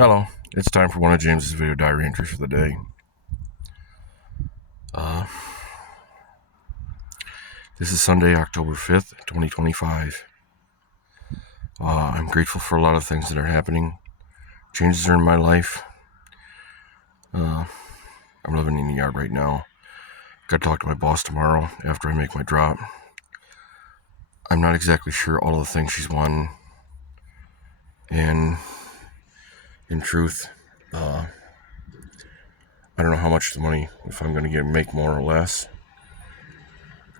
Hello, it's time for one of James's video diary entries for the day. This is Sunday, October 5th, 2025. I'm grateful for a lot of things that are happening. Changes are in my life. I'm living in the yard right now. Got to talk to my boss tomorrow after I make my drop. I'm not exactly sure all of the things she's won. And in truth, I don't know how much the money, if I'm going to make more or less.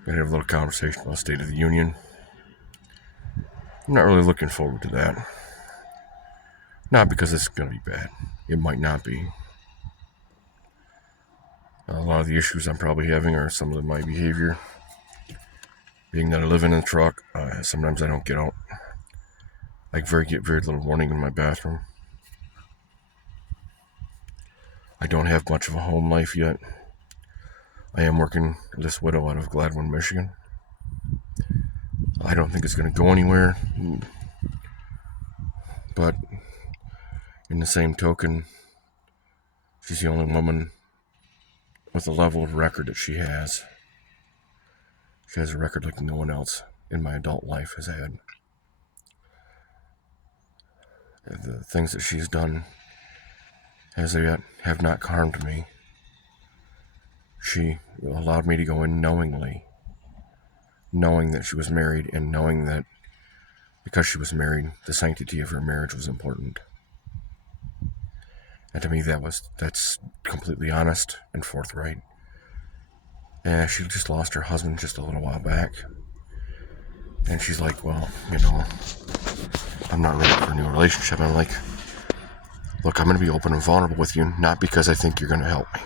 Going to have a little conversation about State of the Union. I'm not really looking forward to that. Not because it's going to be bad. It might not be. A lot of the issues I'm probably having are some of my behavior. Being that I live in a truck, sometimes I don't get out. I get very little warning in my bathroom. I don't have much of a home life yet. I am working this widow out of Gladwin, Michigan. I don't think it's going to go anywhere. But in the same token, she's the only woman with the level of record that she has. She has a record like no one else in my adult life has had. The things that she's done as of yet have not harmed me. She allowed me to go in knowingly, knowing that she was married and knowing that because she was married, the sanctity of her marriage was important. And to me, that's completely honest and forthright. And she just lost her husband just a little while back. And she's like, well, I'm not ready for a new relationship. I'm like, look, I'm going to be open and vulnerable with you, not because I think you're going to help me.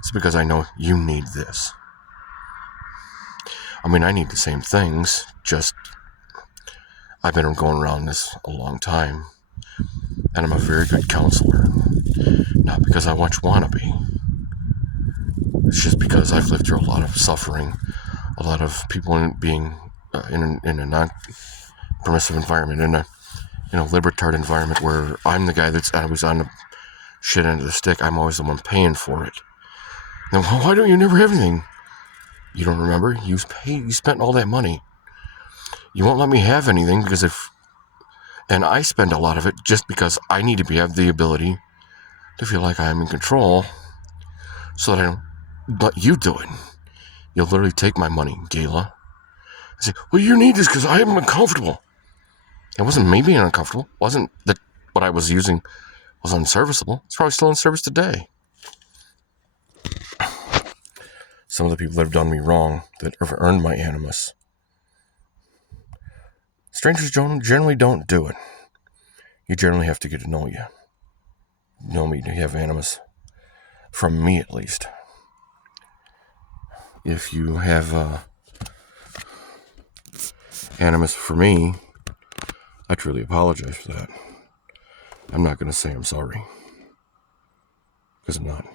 It's because I know you need this. I mean, I need the same things, just I've been going around this a long time, and I'm a very good counselor. Not because I want to be. It's just because I've lived through a lot of suffering, a lot of people being in a non-permissive environment, in a libertard environment where I'm the guy I was on the shit end of the stick. I'm always the one paying for it. Then why don't you never have anything? You don't remember? You spent all that money. You won't let me have anything because and I spend a lot of it just because I need to have the ability to feel like I'm in control so that I don't let you do it. You'll literally take my money, Gayla, and say, well, you need this because I am uncomfortable. It wasn't me being uncomfortable. It wasn't that what I was using was unserviceable. It's probably still in service today. Some of the people that have done me wrong, that have earned my animus, strangers generally don't do it. You generally have to get to know you. Know me to have animus. From me, at least. If you have animus for me, I truly apologize for that. I'm not going to say I'm sorry. Because I'm not.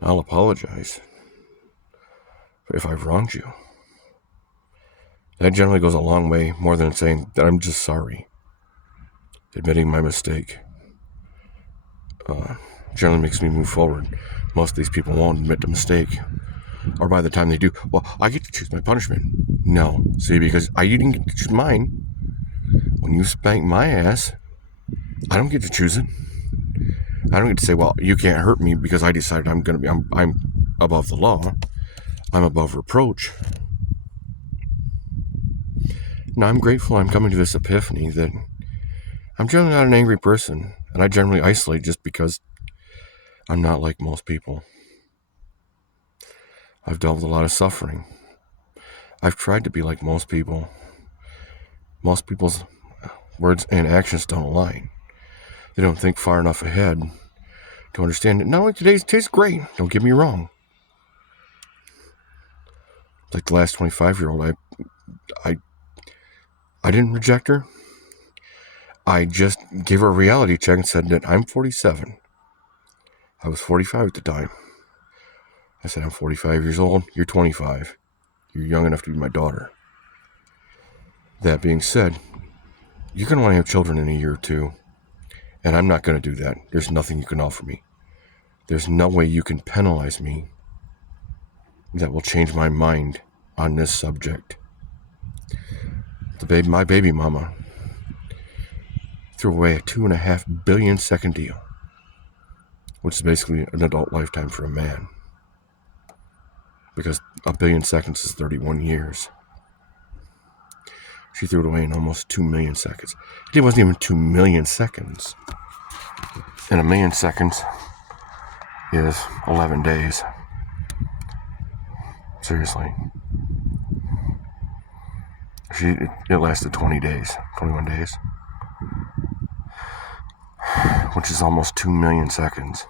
I'll apologize if I've wronged you. That generally goes a long way, more than saying that I'm just sorry. Admitting my mistake generally makes me move forward. Most of these people won't admit the mistake. Or by the time they do, well, I get to choose my punishment. No. See, because I didn't get to choose mine. When you spank my ass, I don't get to choose it. I don't get to say, well, you can't hurt me because I decided I'm above the law. I'm above reproach. Now, I'm grateful I'm coming to this epiphany that I'm generally not an angry person, and I generally isolate just because I'm not like most people. I've dealt with a lot of suffering. I've tried to be like most people. Most people's words and actions don't align. They don't think far enough ahead to understand that not only today's tastes great, don't get me wrong. Like the last 25-year-old, I didn't reject her. I just gave her a reality check and said that I'm 47. I was 45 at the time. I said, I'm 45 years old. You're 25. You're young enough to be my daughter. That being said, you're going to want to have children in a year or two, and I'm not going to do that. There's nothing you can offer me. There's no way you can penalize me that will change my mind on this subject. My baby mama threw away a 2.5 billion second deal, which is basically an adult lifetime for a man, because a billion seconds is 31 years. She threw it away in almost 2 million seconds. It wasn't even 2 million seconds. And 1 million seconds is 11 days. Seriously. It lasted 20 days, 21 days, which is almost 2 million seconds.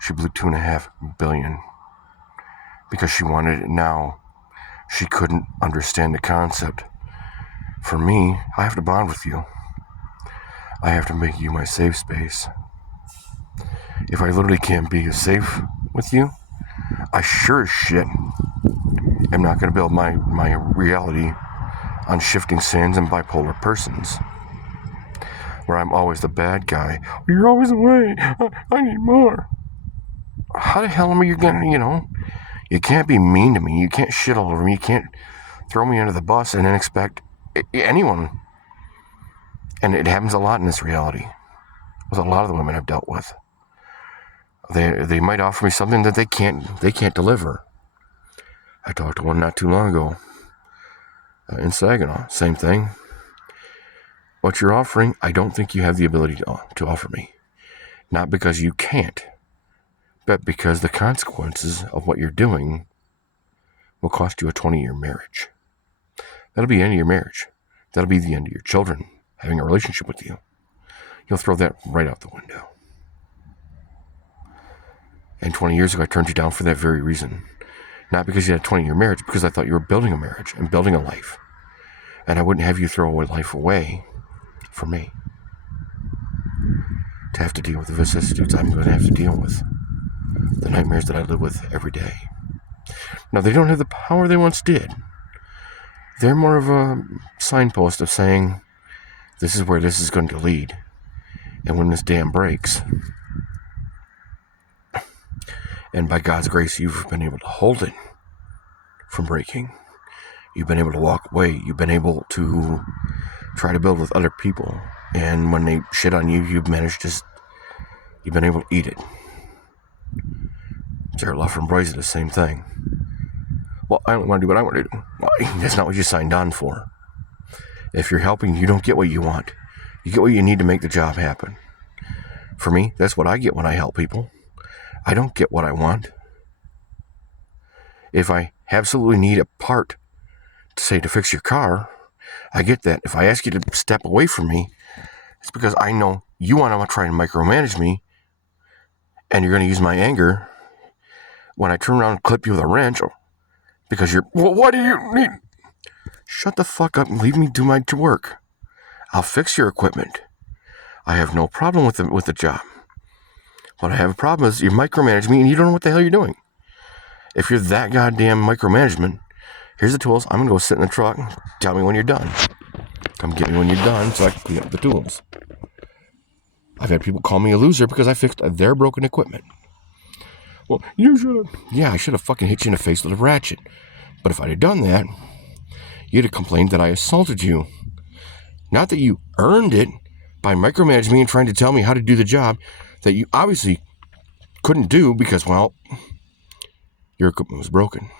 She blew 2.5 billion because she wanted it now. She couldn't understand the concept. For me, I have to bond with you. I have to make you my safe space. If I literally can't be safe with you, I sure as shit am not going to build my reality on shifting sands and bipolar persons, where I'm always the bad guy. You're always away. I need more. How the hell am I going to, you can't be mean to me. You can't shit all over me. You can't throw me under the bus and then expect anyone. And it happens a lot in this reality with a lot of the women I've dealt with. They might offer me something that they can't deliver. I talked to one not too long ago in Saginaw. Same thing. What you're offering, I don't think you have the ability to offer me. Not because you can't, but because the consequences of what you're doing will cost you a 20-year marriage. That'll be the end of your marriage. That'll be the end of your children having a relationship with you. You'll throw that right out the window. And 20 years ago, I turned you down for that very reason. Not because you had a 20-year marriage, because I thought you were building a marriage and building a life. And I wouldn't have you throw away life away for me. To have to deal with the vicissitudes I'm going to have to deal with. The nightmares that I live with every day. Now, they don't have the power they once did. They're more of a signpost of saying, this is where this is going to lead. And when this dam breaks, and by God's grace, you've been able to hold it from breaking. You've been able to walk away. You've been able to try to build with other people. And when they shit on you, you've been able to eat it. Jared Law from Boise, the same thing. Well, I don't want to do what I want to do. Well, that's not what you signed on for. If you're helping, you don't get what you want. You get what you need to make the job happen. For me, that's what I get when I help people. I don't get what I want. If I absolutely need a part, to fix your car, I get that. If I ask you to step away from me, it's because I know you want to try and micromanage me, and you're going to use my anger when I turn around and clip you with a wrench, because what do you need? Shut the fuck up and leave me do my work. I'll fix your equipment. I have no problem with the job. What I have a problem is you micromanage me and you don't know what the hell you're doing. If you're that goddamn micromanagement, here's the tools. I'm going to go sit in the truck. Tell me when you're done. Come get me when you're done so I can clean up the tools. I've had people call me a loser because I fixed their broken equipment. Well, you should have. Yeah, I should have fucking hit you in the face with a ratchet. But if I'd have done that, you'd have complained that I assaulted you. Not that you earned it by micromanaging me and trying to tell me how to do the job that you obviously couldn't do because, well, your equipment was broken.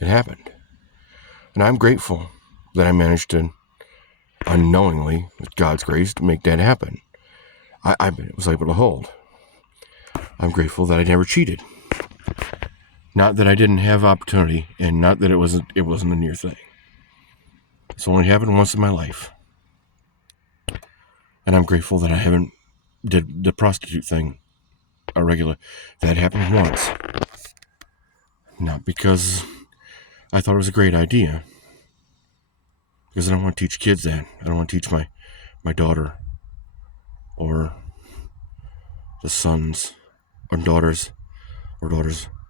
It happened. And I'm grateful that I managed to, unknowingly, with God's grace, to make that happen. I was able to hold. I'm grateful that I never cheated. Not that I didn't have opportunity, and not that it wasn't a near thing. It's only happened once in my life. And I'm grateful that I haven't did the prostitute thing a regular. That happened once. Not because I thought it was a great idea. Because I don't want to teach kids that. I don't want to teach my daughter or the sons or daughters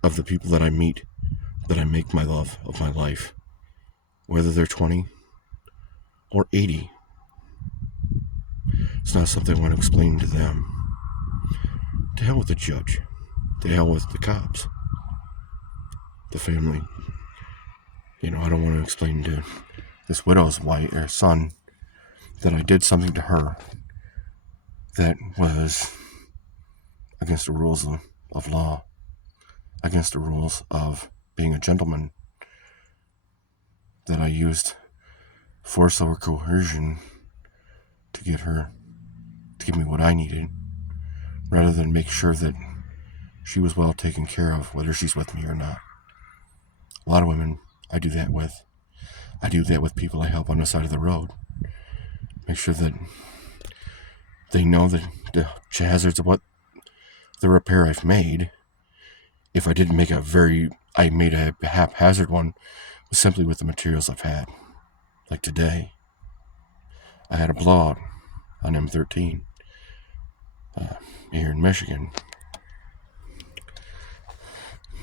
of the people that I meet, that I make my love of my life. Whether they're 20 or 80 It's not something I want to explain to them. To hell with the judge. To hell with the cops. The family. I don't want to explain to this widow's wife or son that I did something to her that was against the rules of law, against the rules of being a gentleman, that I used force or coercion to get her to give me what I needed, rather than make sure that she was well taken care of, whether she's with me or not. A lot of women I do that with. I do that with people I help on the side of the road. Make sure that they know that the hazards of what the repair I've made, if I didn't make I made a haphazard one, was simply with the materials I've had. Like today, I had a blowout on M13 here in Michigan.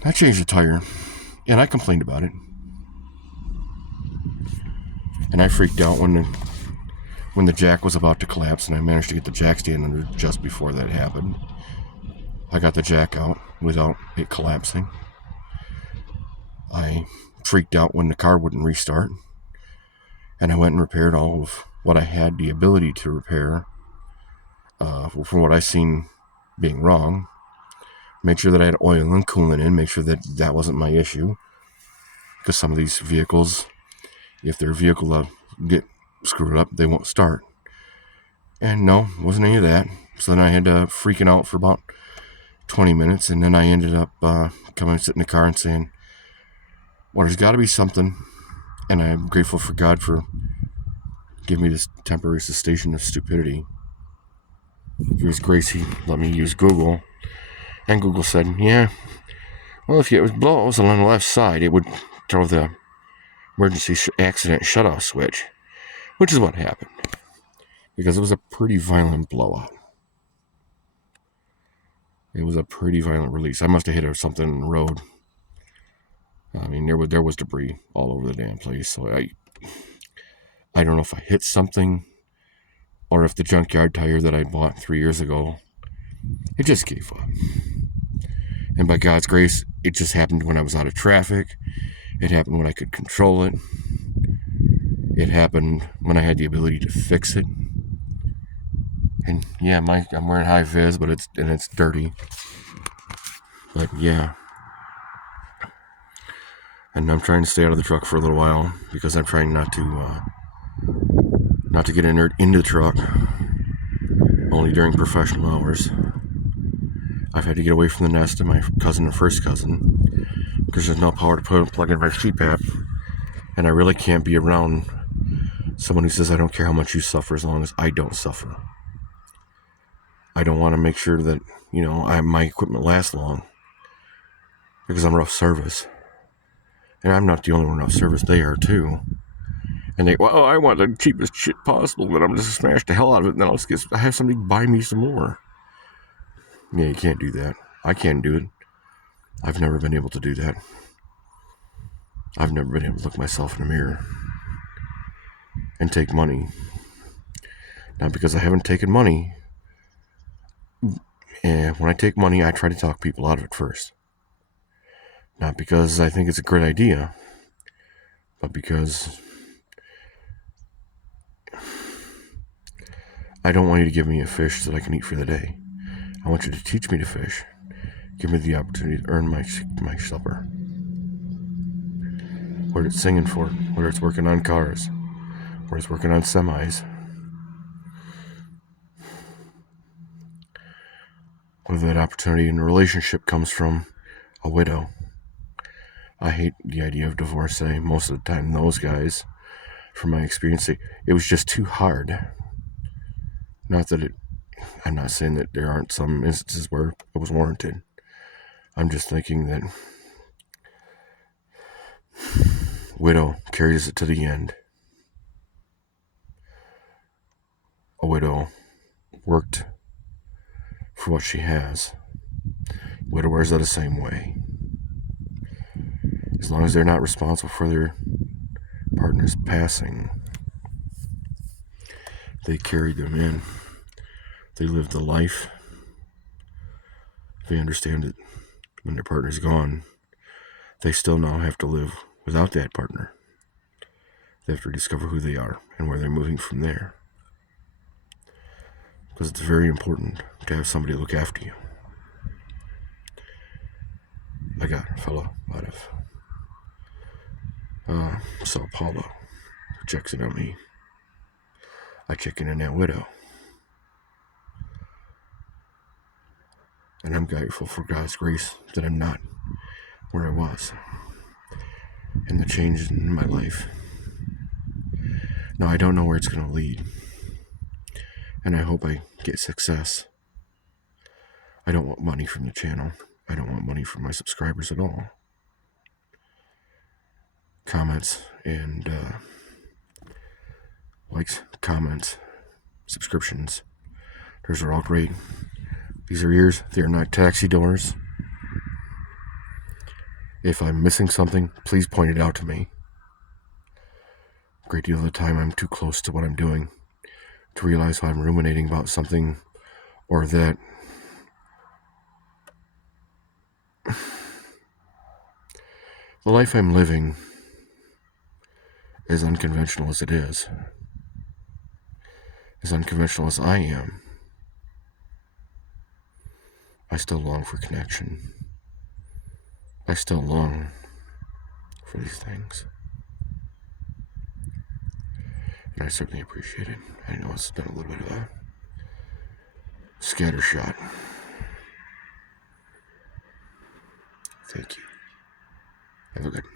I changed the tire, and I complained about it. And I freaked out when the jack was about to collapse, and I managed to get the jack stand under just before that happened. I got the jack out without it collapsing. I freaked out when the car wouldn't restart, and I went and repaired all of what I had the ability to repair from what I seen being wrong. Made sure that I had oil and coolant in, make sure that wasn't my issue, because some of these vehicles, if their vehicle get screwed up, they won't start. And no, it wasn't any of that. So then I had freaking out for about 20 minutes, and then I ended up coming and sitting in the car and saying, well, there's got to be something, and I'm grateful for God for giving me this temporary cessation of stupidity. Through His grace, He let me use Google, and Google said, yeah, well, if it was blows on the left side, it would throw the emergency accident shutoff switch, which is what happened, because it was a pretty violent blowout. It was a pretty violent release. I must have hit something in the road. I mean, there was debris all over the damn place. So I don't know if I hit something, or if the junkyard tire that I bought 3 years ago, it just gave up. And by God's grace, it just happened when I was out of traffic. It happened when I could control it. It happened when I had the ability to fix it. And yeah, I'm wearing high vis, but it's dirty. But yeah. And I'm trying to stay out of the truck for a little while, because I'm trying not to get into the truck only during professional hours. I've had to get away from the nest of my cousin and first cousin, because there's no power to plug in my CPAP, and I really can't be around someone who says, I don't care how much you suffer as long as I don't suffer. I don't want to make sure that, my equipment lasts long, because I'm rough service. And I'm not the only one rough service, they are too. And I want the cheapest shit possible, but I'm just smash the hell out of it, and then I have somebody buy me some more. Yeah, you can't do that. I can't do it. I've never been able to do that. I've never been able to look myself in the mirror and take money. Not because I haven't taken money. And when I take money, I try to talk people out of it first. Not because I think it's a great idea, but because I don't want you to give me a fish that I can eat for the day. I want you to teach me to fish. Give me the opportunity to earn my supper. Whether it's singing for it, whether it's working on cars, whether it's working on semis, whether that opportunity in a relationship comes from a widow. I hate the idea of divorce. Most of the time, those guys, from my experience, it was just too hard. Not that I'm not saying that there aren't some instances where it was warranted. I'm just thinking that widow carries it to the end. A widow worked for what she has. Widowers are the same way. As long as they're not responsible for their partner's passing, they carry them in. They live the life. They understand that when their partner's gone, they still now have to live without that partner. They have to discover who they are and where they're moving from there. Because it's very important to have somebody look after you. I got a fellow out of Sao Paulo who checks in on me. I check in on that widow. And I'm grateful for God's grace that I'm not where I was. And the change in my life. Now, I don't know where it's going to lead. And I hope I get success. I don't want money from the channel. I don't want money from my subscribers at all. Comments and likes, comments, subscriptions. Those are all great. These are ears. They are not taxi doors. If I'm missing something, please point it out to me. A great deal of the time I'm too close to what I'm doing to realize how I'm ruminating about something or that the life I'm living, as unconventional as it is, as unconventional as I am, I still long for connection. I still long for these things. And I certainly appreciate it. I know it's been a little bit of a scattershot. Thank you. Have a good one.